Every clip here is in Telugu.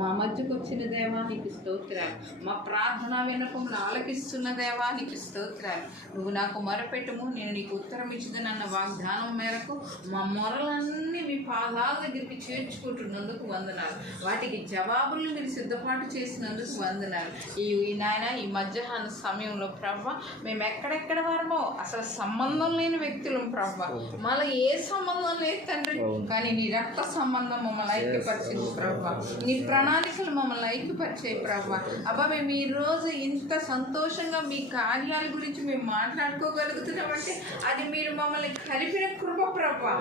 మా మధ్యకు వచ్చిన దేవానికి స్తోత్రాలు. మా ప్రార్థన విన్నపములు ఆలకిస్తున్న దేవానికి స్తోత్రాలు. నువ్వు నాకు మొరపెట్టుము, నేను నీకు ఉత్తరం ఇచ్చుదనన్న వాగ్దానం మేరకు మా మొరలన్నీ మీ పాదాల దగ్గరికి చేర్చుకుంటున్నందుకు వందనాలు. వాటికి జవాబులు మీరు సిద్ధపాటు చేసినందుకు వందనాలు. ఈ మధ్యాహ్న సమయంలో ప్రభా, మేము ఎక్కడెక్కడ వారమో అసలు సంబంధం లేని వ్యక్తులం ప్రభా. మళ్ళీ ఏ సంబంధం లేదు తండ్రి, కానీ నీ రక్త సంబంధం మమ్మల్ని ఐక్యపరిచింది ప్రభా. నీ ప్రణాళికలు మమ్మల్ని ఐక్యపరిచే ప్రభా. అబ్బా, మేము ఈరోజు ఇంత సంతోషంగా మీ కార్యాల గురించి మేము మాట్లాడుకోగలుగుతున్నామంటే అది మీరు మమ్మల్ని కలిపిన కృప ప్రభా.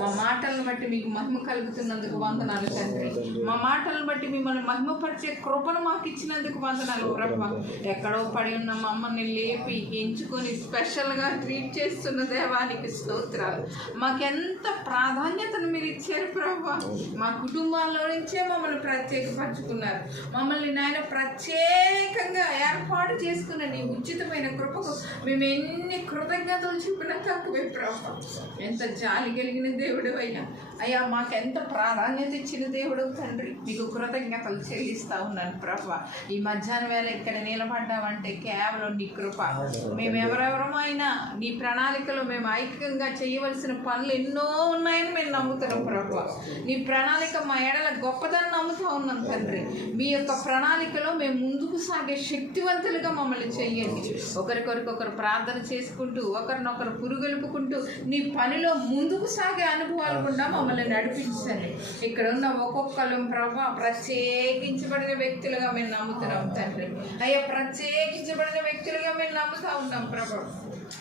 మా మాటలను బట్టి మీకు మహిమ కలుగుతున్నందుకు వందనాలు తండ్రి. మా మాటలను బట్టి మిమ్మల్ని మహిమపరిచే కృపను మాకు ఇచ్చినందుకు వందనాలు ప్రభా. ఎక్కడో పడి ఉన్న మమ్మల్ని లేపి ఎంచుకొని స్పెషల్గా ట్రీట్ చేస్తున్న దేవానికి స్తోత్రాలు. మాకెంత ప్రాధాన్యతను మీరు ఇచ్చారు ప్రభా. మా కుటుంబాల్లో నుంచే మమ్మల్ని ప్రత్యేకపరచుకున్నారు. మమ్మల్ని నాయన ప్రత్యేకంగా ఏర్పాటు చేసుకున్న నీ ఉచితమైన కృపకు మేము ఎన్ని కృతజ్ఞతలు చెప్పినా తక్కువే ప్రభా. ఎంత జాలి కలిగిన దేవుడు అయినా అయ్యా, మాకెంత ప్రాధాన్యత ఇచ్చిన దేవుడు తండ్రి, మీకు కృతజ్ఞతలు చెల్లిస్తూ ఉన్నాను ప్రభా. ఈ మధ్యాహ్నం వేళ ఇక్కడ నిలబడ్డామంటే కేవలం నీ కృప. మేము ఎవరెవరమైనా నీ ప్రణాళికలో మేము ఐక్యంగా చేయవలసిన పనులు ఎన్నో ఉన్నాయని మేము నమ్ముతున్నాం ప్రభా. నీ ప్రణాళిక మా ఎడల గొప్పదని నమ్ముతూ ఉన్నాం తండ్రి. మీ యొక్క ప్రణాళికలో మేము ముందుకు సాగే శక్తివంతులుగా మమ్మల్ని చెయ్యండి. ఒకరికొకరు ప్రార్థన చేసుకుంటూ ఒకరినొకరు పురుగొలుపుకుంటూ నీ పనిలో ముందుకు సాగే అనుభవాలు కూడా మమ్మల్ని నడిపించండి. ఇక్కడ ఉన్న ఒక్కొక్కరు ప్రభా ప్రత్యేకించబడిన వ్యక్తులుగా మేము నమ్ముతున్నాం తండ్రి. అయ్యా, ప్రత్యేకించబడిన వ్యక్తులుగా మేము నమ్ముతా ఉన్నాం ప్రభా.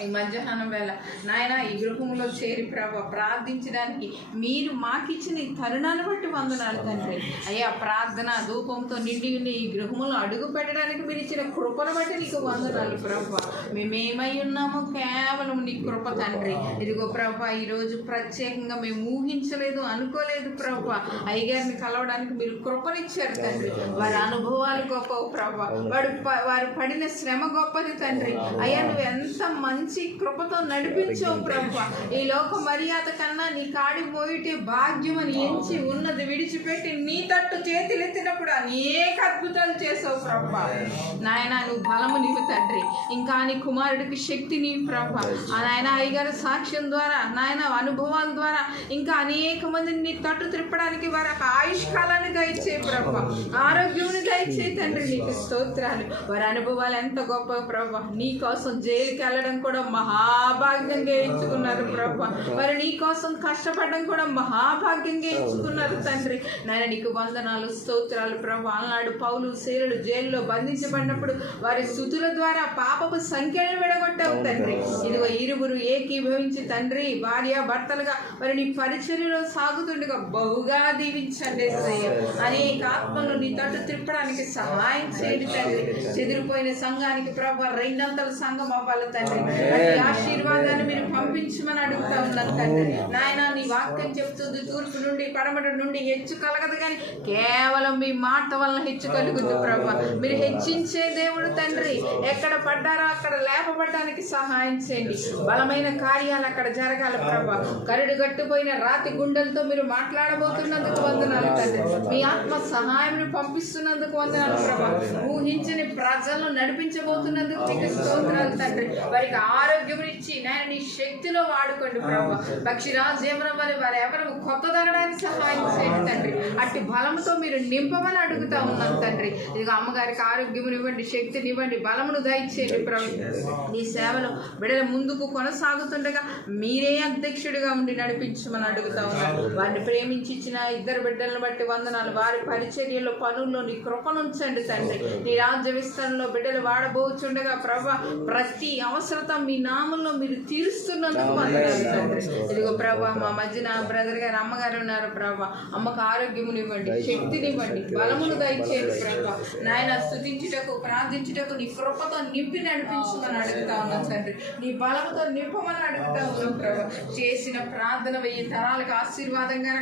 ఈ మధ్యాహ్నం వేళ నాయన ఈ గృహంలో చేరి ప్రభా ప్రార్థించడానికి మీరు మాకిచ్చిన ఈ తరుణాన్ని బట్టి వందనాలు తండ్రి. అయ్యా, ప్రార్థన ధూపంతో నిండి ఈ గృహంలో అడుగు పెట్టడానికి మీరు ఇచ్చిన కృపను బట్టి నీకు వందనాలు ప్రభా. మేమేమై ఉన్నామో కేవలం నీ కృప తండ్రి. ఇదిగో ప్రభా, ఈరోజు ప్రత్యేకంగా మేము ఊహించలేదు, అనుకోలేదు ప్రభా. అయ్యగారిని కలవడానికి మీరు కృపనిచ్చారు తండ్రి. వారి అనుభవాలు గొప్పవు ప్రభా. వారు పడిన శ్రమ గొప్పది తండ్రి. అయ్యా, నువ్వు ఎంత మంచి కృపతో నడిపించావు ప్రభా. ఈ లోక మర్యాద కన్నా నీ కాడి పోయిటే భాగ్యం అని ఎంచి ఉన్నది విడిచిపెట్టి నీ తట్టు చేతులెత్తినప్పుడు అనేక అద్భుతాలు చేసావు ప్రభా. నాయన, నువ్వు బలము నీవు తండ్రి. ఇంకా నీ కుమారుడికి శక్తి నీవు ప్రభా. ఆ నాయన అయ్యగారి సాక్ష్యం ద్వారా, నాయన అనుభవాల ద్వారా ఇంకా అనేక మందిని నీ తట్టు త్రిప్పడానికి వారి ఆయుష్కాలాన్ని దయచే ప్రభా. ఆరోగ్యాన్ని దయచే తండ్రి, నీకు స్తోత్రాలు. వారి అనుభవాలు ఎంత గొప్ప ప్రభా. నీ కోసం జైలుకి వెళ్ళడం కూడా మహాభాగ్యంగా ఎంచుకున్నారు ప్రభా. వారు నీ కోసం కష్టపడడం కూడా మహాభాగ్యంగా ఎంచుకున్నారు తండ్రి. నాయన, నీకు వందనాలు, స్తోత్రాలు ప్రభా. అలనాడు పౌలు శీలలు జైల్లో బంధించబడినప్పుడు వారి స్తుతుల ద్వారా పాపపు సంఖ్యను విడగొట్టావు తండ్రి. ఇదిగో ఇరువురు ఏకీభవించి తండ్రి భార్య భర్తలుగా వారి నీ పరిచర్యలో సాగుతుండగా బహుగా దీవించండి. అనేక ఆత్మలు నీ తట్టు త్రిప్పడానికి సహాయం చేయండి తండ్రి. చెదిరిపోయిన సంఘానికి ప్రభా రెండంతల సంఘం అవ్వాలి తండ్రి. అతి ఆశీర్వాదాన్ని మీరు పంపించమని అడుగుతా ఉన్నాను తండ్రి. నాయన, నీ వాక్యం చెప్తుంది తూర్పు నుండి పడమట నుండి హెచ్చు కలగదు, కానీ కేవలం మీ మాట వలన హెచ్చు కలుగుద్దు ప్రభా. మీరు హెచ్చించే దేవుడు తండ్రి. ఎక్కడ పడ్డారో అక్కడ లేపబడడానికి సహాయం చేయండి. బలమైన కార్యాలు అక్కడ జరగాలి ప్రభా. కరుడు గట్టుపోయిన రాతి గుండెలతో మీరు మాట్లాడబోతున్నందుకు వందనాలు తండ్రి. మీ ఆత్మ సహాయం పంపిస్తున్నందుకు వందనాలు ప్రభా. ఊహించని ప్రజలను నడిపించబోతున్నందుకు మీకు స్తోత్రాలు తండ్రి. వారికి ఆరోగ్యం ఇచ్చి నేను నీ శక్తిలో వాడుకోండి ప్రభా. పక్షిరాజ్యమున వారు ఎవరు కొత్త తరడానికి సహాయం చేయండి తండ్రి. అట్టి బలంతో మీరు నింపమని అడుగుతా ఉన్నాను తండ్రి. ఇదిగో అమ్మగారికి ఆరోగ్యం ఇవ్వండి, శక్తిని ఇవ్వండి, బలమును దయచేయండి ప్రభు. నీ సేవలో బిడ్డల ముందుకు కొనసాగుతుండగా మీరే అధ్యక్షుడిగా ఉండి నడిపించమని అడుగుతా ఉన్నాను. వారిని ప్రేమించి ఇచ్చిన ఇద్దరు బిడ్డలను బట్టి వందనాలు. వారి పరిచర్యలో పనుల్లో నీ కృపను ఉంచండి తండ్రి. నీ రాజ్య విస్తరణలో బిడ్డలు వాడబోచుండగా ప్రభా ప్రతి అవసరత మీ నామంలో మీరు తీరుస్తున్నందుకు వందనాలు తండ్రి. ఇదిగో ప్రభా, మా మధ్యన బ్రదర్ గారు అమ్మగారు ఉన్నారు ప్రభా. అమ్మకు ఆరోగ్యమునివ్వండి, శక్తినివ్వండి, బలమును దయచేయండి ప్రభా. నాయన, స్తుతించుటకు ప్రార్థించుటకు నీ కృపతో నింపి నడిపించమని అడుగుతా ఉన్నాను తండ్రి. నీ బలంతో నింపమని అడుగుతా ఉన్నాం ప్రభా. చేసిన ప్రార్థన 1000 తరాలకు ఆశీర్వాదంగా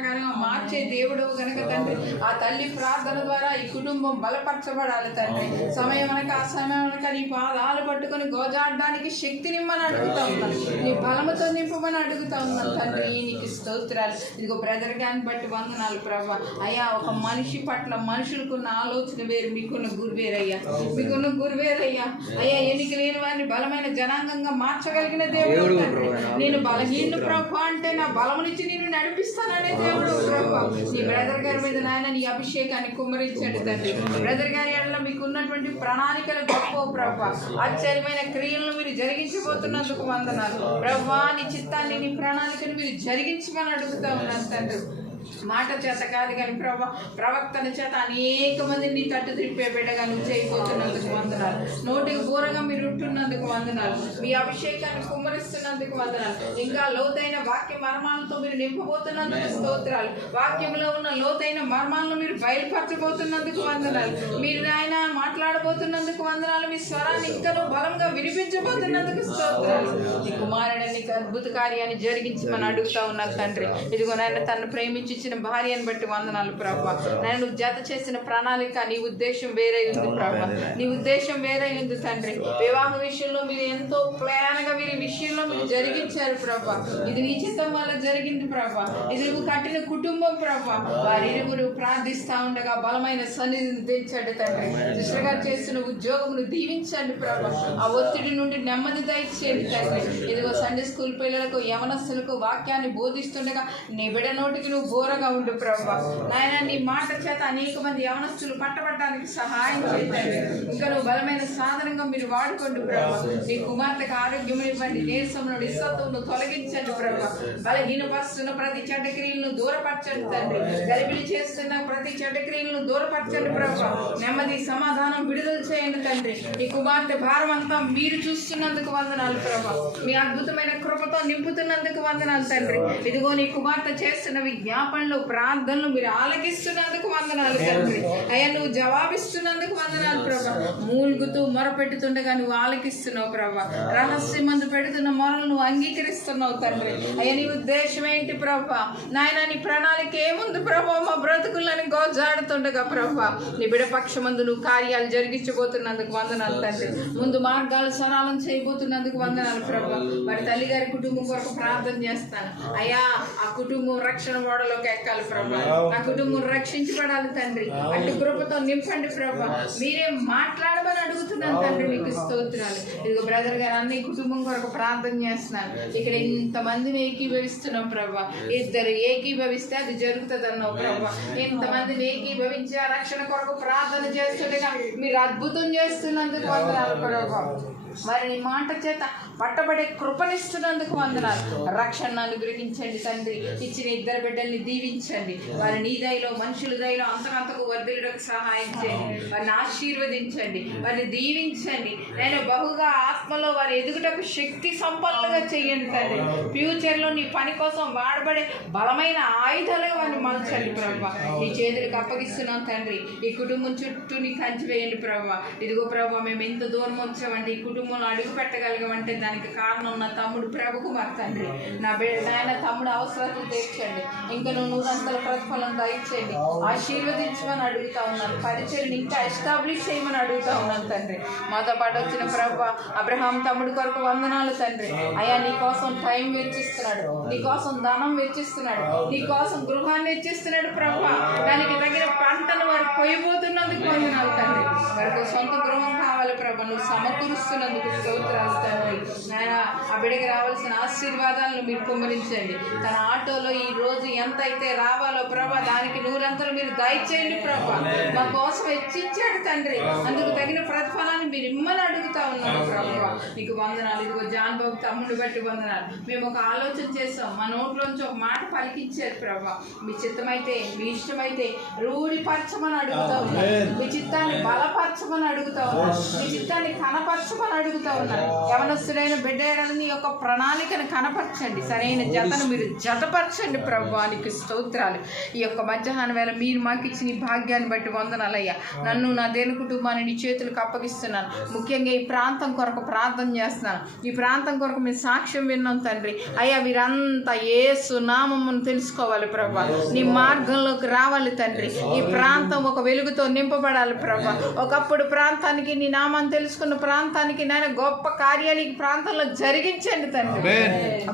మార్చే దేవుడు గనక తండ్రి, ఆ తల్లి ప్రార్థన ద్వారా ఈ కుటుంబం బలపరచబడాలి తండ్రి. సమయం అనక ఆ సమయం అనక నీ పాదాలు పట్టుకొని గోజాడడానికి శక్తి శక్తిని ఇమ్మని అడుగుతా ఉన్నాను, నీ బలముతో నింపమని అడుగుతా ఉన్నాను తండ్రి. నీకు స్తోత్రాలు. ఇదిగో బ్రదర్ గారిని బట్టి వందనాలు ప్రభా. అయ్యా, ఒక మనిషి పట్ల మనుషులకున్న ఆలోచన వేరు, మీకున్న గురువేరయ్యా, మీకున్న గురువేరయ్యా. అయ్యా, ఎన్నిక లేని వారిని బలమైన జనాంగంగా మార్చగలిగిన దేవుడు తండ్రి. నేను బలహీన ప్రభా అంటే నా బలమునిచ్చి నేను నడిపిస్తాననే దేవుడు ప్రభా. నీ బ్రదర్ గారి మీద నాయన నీ అభిషేకాన్ని కుమ్మరించండి తండ్రి. బ్రదర్ గారి ఎడల మీకు ఉన్నటువంటి ప్రణాళికలు గొప్ప ప్రభా. ఆశ్చర్యమైన క్రియలను మీరు జరిగించబోతున్నందుకు వందనాలు ప్రభా. నీ చిత్తాన్ని, నీ ప్రణాళికను మీరు జరిగించమని అడుగుతా ఉన్నాను తండ్రి. మాట చేత కాదు కానీ ప్రభా, ప్రవక్తల చేత అనేక మందిని నీ తట్టు తిప్పే బిడ్డగా నువ్వు చేయబోతున్నందుకు వందనాలు. నోటికి దూరంగా మీరు ఉంటున్నందుకు వందనాలు. మీ అభిషేకాన్ని కుమ్మరిస్తున్నందుకు వందనాలు. ఇంకా లోతైన వాక్య మర్మాలతో మీరు నింపబోతున్నందుకు స్తోత్రాలు. వాక్యంలో ఉన్న లోతైన మర్మాలను మీరు బయలుపరచబోతున్నందుకు వందనాలు. మీరు ఆయన మాట్లాడబోతున్నందుకు వందనాలు. మీ స్వరాన్ని ఇంకా బలంగా వినిపించబోతున్నందుకు స్తోత్రాలు. నీ కుమారుడు నీకు అద్భుత కార్యాన్ని జరిగించమని అడుగుతా ఉన్నాను తండ్రి. ఇదిగో నాయన తను ప్రేమించి ఇచ్చిన భార్యను బట్టి వందనాలు ప్రభా. నేను నువ్వు జత చేసిన ప్రణాళిక, నీ ఉద్దేశం వేరే ఉంది ప్రభా. నీ ఉద్దేశం వేరే ఉంది తండ్రి. వివాహ విషయంలో మీరు ఎంతో ప్లాన్గా వీరి విషయంలో మీరు జరిగించారు ప్రభా. ఇది నీ చిత్తం వల్ల జరిగింది ప్రభా. ఇది నువ్వు కట్టిన కుటుంబం ప్రభా. వారి ఇరువురు ప్రార్థిస్తూ ఉండగా బలమైన సన్నిధిని తెచ్చండి తండ్రి. సిస్టర్ గారు చేస్తున్న ఉద్యోగమును దీవించండి ప్రభా. ఆ ఒత్తిడి నుండి నెమ్మది దయచేయండి తండ్రి. ఇదిగో సండే స్కూల్ పిల్లలకు, యవనస్తులకు వాక్యాన్ని బోధిస్తుండగా నీ బిడ్డ నోటికి నువ్వు ఘోరగా ఉండు ప్రభా. నాయన నీ మాట చేత అనేక మంది యవనస్తులు పట్టబడడానికి సహాయం చేయండి. ఇంకా నువ్వు బలమైన సాధనంగా మీరు వాడుకోండి ప్రభా. నీ కుమార్తెకు ఆరోగ్యం ఇవ్వండి. నీరసమును, నిస్సత్తును తొలగించండి ప్రభా. బలహీనపరుస్తున్న ప్రతి చెడ్డ క్రియలను దూరపరచండి తండ్రి. గలిబిలి చేస్తున్న ప్రతి చెడ్డ క్రియలను దూరపరచండి ప్రభా. నెమ్మది, సమాధానం విడుదల చేయండి తండ్రి. ఈ కుమార్తె భారం అంతా మీరు చూస్తున్నందుకు వందనాలు ప్రభా. మీ అద్భుతమైన కృపతో నింపుతున్నందుకు వందనాలు తండ్రి. ఇదిగో నీ కుమార్తె చేస్తున్న విజ్ఞాపనలు, ప్రార్థనలు మీరు ఆలకిస్తున్నందుకు వందనాలు తండ్రి. అయ్యా, నువ్వు జవాబిస్తున్నందుకు వందనాలు ప్రభా. మూలుగుతూ మొరపెట్టుతుండగా నువ్వు ఆలకిస్తున్నావు ప్రభా. రహస్యమందు పెడుతున్న మొరలు నువ్వు అంగీకరిస్తున్నావు తండ్రి. అయ్యా, నీ ఉద్దేశం ఏంటి ప్రభా? నాయన నీ ప్రణాళిక ఏముంది ప్రభా? మా బ్రతుకులని గోజాడుతుండగా ప్రభా, నీ బిడపక్షమందు నువ్వు కార్యాలు జరిగించబోతున్నందుకు వందనాలు తండ్రి. ముందు మార్గాలు సరళం చేయబోతున్నందుకు వందనాలు ప్రభా. మరి తల్లిగారి కుటుంబం కొరకు ప్రార్థన చేస్తాను అయ్యా. ఆ కుటుంబం రక్షణ ఓడలోకి ఎక్కాలి ప్రభా. ఆ కుటుంబం రక్షించబడాలి తండ్రి. అటు కృపతో నింపండి ప్రభా. మీరే మాట్లాడమని అడుగుతున్నాను తండ్రి. మీకు స్తోత్రాలు. ఇదిగో బ్రదర్ గారు అన్ని కుటుంబం కొరకు ప్రార్థన చేస్తున్నాను. ఇక్కడ ఇంతమందిని ఏకీభవిస్తున్నాం ప్రభా. ఇద్దరు ఏకీభవిస్తే అది జరుగుతుంది అన్నావు ప్రభా. ఇంతమందిని ఏకీభవించి ఆ రక్షణ కొరకు ప్రార్థన చేస్తుండగా మీరు అద్భుతం చేస్తున్నందుకు వందనాలు ప్రభా. మరి నీ మాట చేత పట్టబడే కృపనిస్తున్నందుకు వందనాలు. రక్షణ అనుగ్రహించండి తండ్రి. ఇచ్చిన ఇద్దరు బిడ్డల్ని దీవించండి. వారి నీ దయలో, మనుషుల దయలో అంతకంతకు వర్ధిల్లడానికి సహాయం చేయండి. వారిని ఆశీర్వదించండి, వారిని దీవించండి. నేను బహుగా ఆత్మలో వారి ఎదుగుటకు శక్తి సంపన్నులుగా చేయండి తండ్రి. ఫ్యూచర్లో నీ పని కోసం వాడబడే బలమైన ఆయుధాలుగా వారిని మలచండి ప్రభా. నీ చేతులకు అప్పగిస్తున్నాం తండ్రి. ఈ కుటుంబం చుట్టూ నీ కంచి వేయండి ప్రభా. ఇదిగో ప్రభా, మేము ఎంత దూరం వచ్చామంటే ఈ కుటుంబంలో అడుగు పెట్టగలిగామంటే దానికి కారణం నా తమ్ముడు ప్రభుకుమార్ తండ్రి. నా నాయన తమ్ముడు అవసరాలు తీర్చండి. ఇంకా నువ్వు నూరంతల ప్రతిఫలం దయచేయండి. ఆశీర్వదించమని అడుగుతా ఉన్నాను. పరిచయం ఇంకా ఎస్టాబ్లిష్ చేయమని అడుగుతా ఉన్నాను తండ్రి. మాతో పాటు వచ్చిన ప్రభా, అబ్రహాం తమ్ముడు కొరకు వందనాలు తండ్రి. అయ్యా, నీ కోసం టైం వెచ్చిస్తున్నాడు, నీ కోసం ధనం వెచ్చిస్తున్నాడు, నీ కోసం గృహాన్ని వెచ్చిస్తున్నాడు ప్రభా. దానికి తగిన పంటను వారు కొయ్యబోతున్నందుకు వందనాలు తండ్రి. వారికి సొంత గృహం కావాలి ప్రభా. నువ్వు సమకూరుస్తున్నందుకు స్తోత్రాలు తండ్రి. నాయన ఆ బిడ్డకి రావాల్సిన ఆశీర్వాదాలను మీరు కుమ్మరించండి. తన ఆటోలో ఈ రోజు ఎంత అయితే రావాలో ప్రభా, దానికి నూరంతలు మీరు దయచేయండి ప్రభా. మా కోసం హెచ్చించాడు తండ్రి. అందుకు తగిన ప్రతిఫలాన్ని మీరు ఇమ్మని అడుగుతా ఉన్నాము ప్రభా. నీకు వందనాలు. ఇదిగో జాన్ బాబు తమ్ముడు బట్టి వందనాలు. మేము ఒక ఆలోచన చేస్తాం, మా నోట్లోంచి ఒక మాట పలికించారు ప్రభా. మీ చిత్తమైతే, మీ ఇష్టమైతే రూఢిపరచమని అడుగుతా ఉన్నాను. మీ చిత్తాన్ని బలపరచమని అడుగుతా ఉన్నాను. మీ చిత్తాన్ని కనపరచమని అడుగుతా ఉన్నాను. యవనస్తుడైన బిడ్డలని యొక్క ప్రణాళికను కనపరచండి. సరైన జతను మీరు జతపరచండి ప్రభువానికి స్తోత్రాలు. ఈ యొక్క మధ్యాహ్నం వేళ మీరు మాకు ఇచ్చిన ఈ భాగ్యాన్ని బట్టి వందనాలయ్యా. నన్ను, నా దేవుని కుటుంబాన్ని నీ చేతులకు అప్పగిస్తున్నాను. ముఖ్యంగా ఈ ప్రాంతం కొరకు ప్రార్థన చేస్తున్నాను. ఈ ప్రాంతం కొరకు మీ సాక్ష్యం విన్నాం తండ్రి. అయ్యా, వీరంతా యేసు నామమును తెలుసుకోవాలి ప్రభా. నీ మార్గంలోకి రావాలి తండ్రి. ఈ ప్రాంతం ఒక వెలుగుతో నింపబడాలి ప్రభా. ఒకప్పుడు ప్రాంతానికి నీ నామాన్ని తెలుసుకున్న ప్రాంతానికి నాయన గొప్ప కార్యాలు ఈ ప్రాంతంలో జరిగించండి తండ్రి.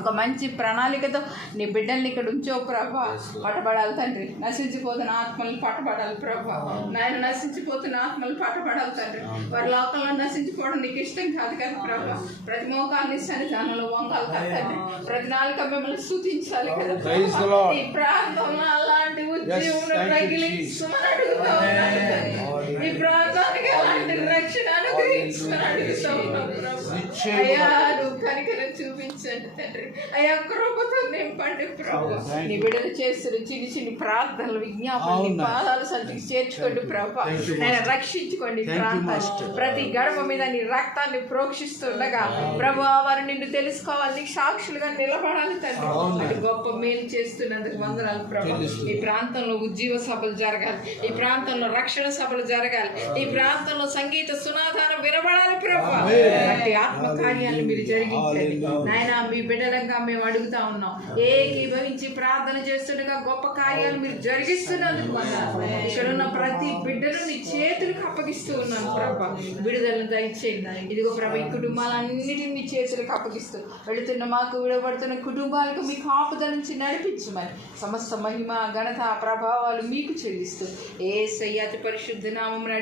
ఒక మంచి ప్రణాళికతో నీ బిడ్డల్ని ఇక్కడ ఉంచో ప్రభా. పట్టబడాలి తండ్రి, నశించిపోతున్న ఆత్మలను పట్టబడాలి ప్రభా. నాయన నశించిపోతున్న ఆత్మలు పట్టబడాలి తండ్రి. వారి లోకంలో నశించిపోవడం నీకు ఇష్టం కాదు కదా ప్రభా. ప్రతి మోకాన్ని సన్నిధానంలో వంకాలి కదా తండ్రి. ప్రతి నాలుక మిమ్మల్ని స్తుతించాలి కదా. ఈ ప్రాంతంలో అలాంటి ఉద్యోగం రగిలించమని అడుగుతా ఉన్నాను తండ్రి. ఈ ప్రాంతానికి అలాంటి రక్షణ అనుగ్రహించమని అడుగుతా ఉన్నాం ప్రభా. అయ్యా నువ్వు కనికరం చూపించండి తండ్రి. అయ్యా కృపతో నింపండి ప్రభా. నీ బిడ్డలు చేస్తున్న చిన్ని చిన్ని ప్రార్థనలు విజ్ఞాపనలు పాదాలు సంచికి చేర్చుకోండి ప్రభా. నేను రక్షించుకోండి ప్రాంతాన్ని. ప్రతి గడప మీద నీ రక్తాన్ని ప్రోక్షిస్తుండగా ప్రభా వారు నిన్ను తెలుసుకోవాలి, నీకు సాక్షులుగా నిలబడాలి తండ్రి. అటు గొప్ప మేలు చేస్తున్నందుకు వందనాలు ప్రభా. ఈ ప్రాంతంలో ఉజ్జీవ సభలు జరగాలి, ఈ ప్రాంతంలో రక్షణ సభలు జరగాలి, ఈ ప్రాంతంలో సంగీత సునాదానం వినబడాలి ప్రభా. అట్టి ఆత్మ కార్యాలను మీరు జరిగించండి నాయన. మీ బిడ్డలంగా మేము అడుగుతా ఉన్నాం, ఏకీభవించి ప్రార్థన చేస్తుండగా గొప్ప కార్యాలు మీరు జరిగిస్తున్నందుకు వందనాలు. ఇక్కడ ఉన్న ప్రతి బిడ్డను నీ చేతులకు అప్పగిస్తూ ఉన్నాను ప్రభా. విడుదలను దయచేయండి. ఇదిగో ప్రభా, ఈ కుటుంబాలన్నిటిని మీ చేతులకు అప్పగిస్తూ వెళుతున్న మాకు విడబడుతున్న కుటుంబాలకు మీ కాపుదల నుంచి నడిపించమని సమస్త మహిమ ఘనత ప్రభావాలు మీకు చెల్లిస్తూ యేసయ్య అతి పరిశుద్ధ నామమున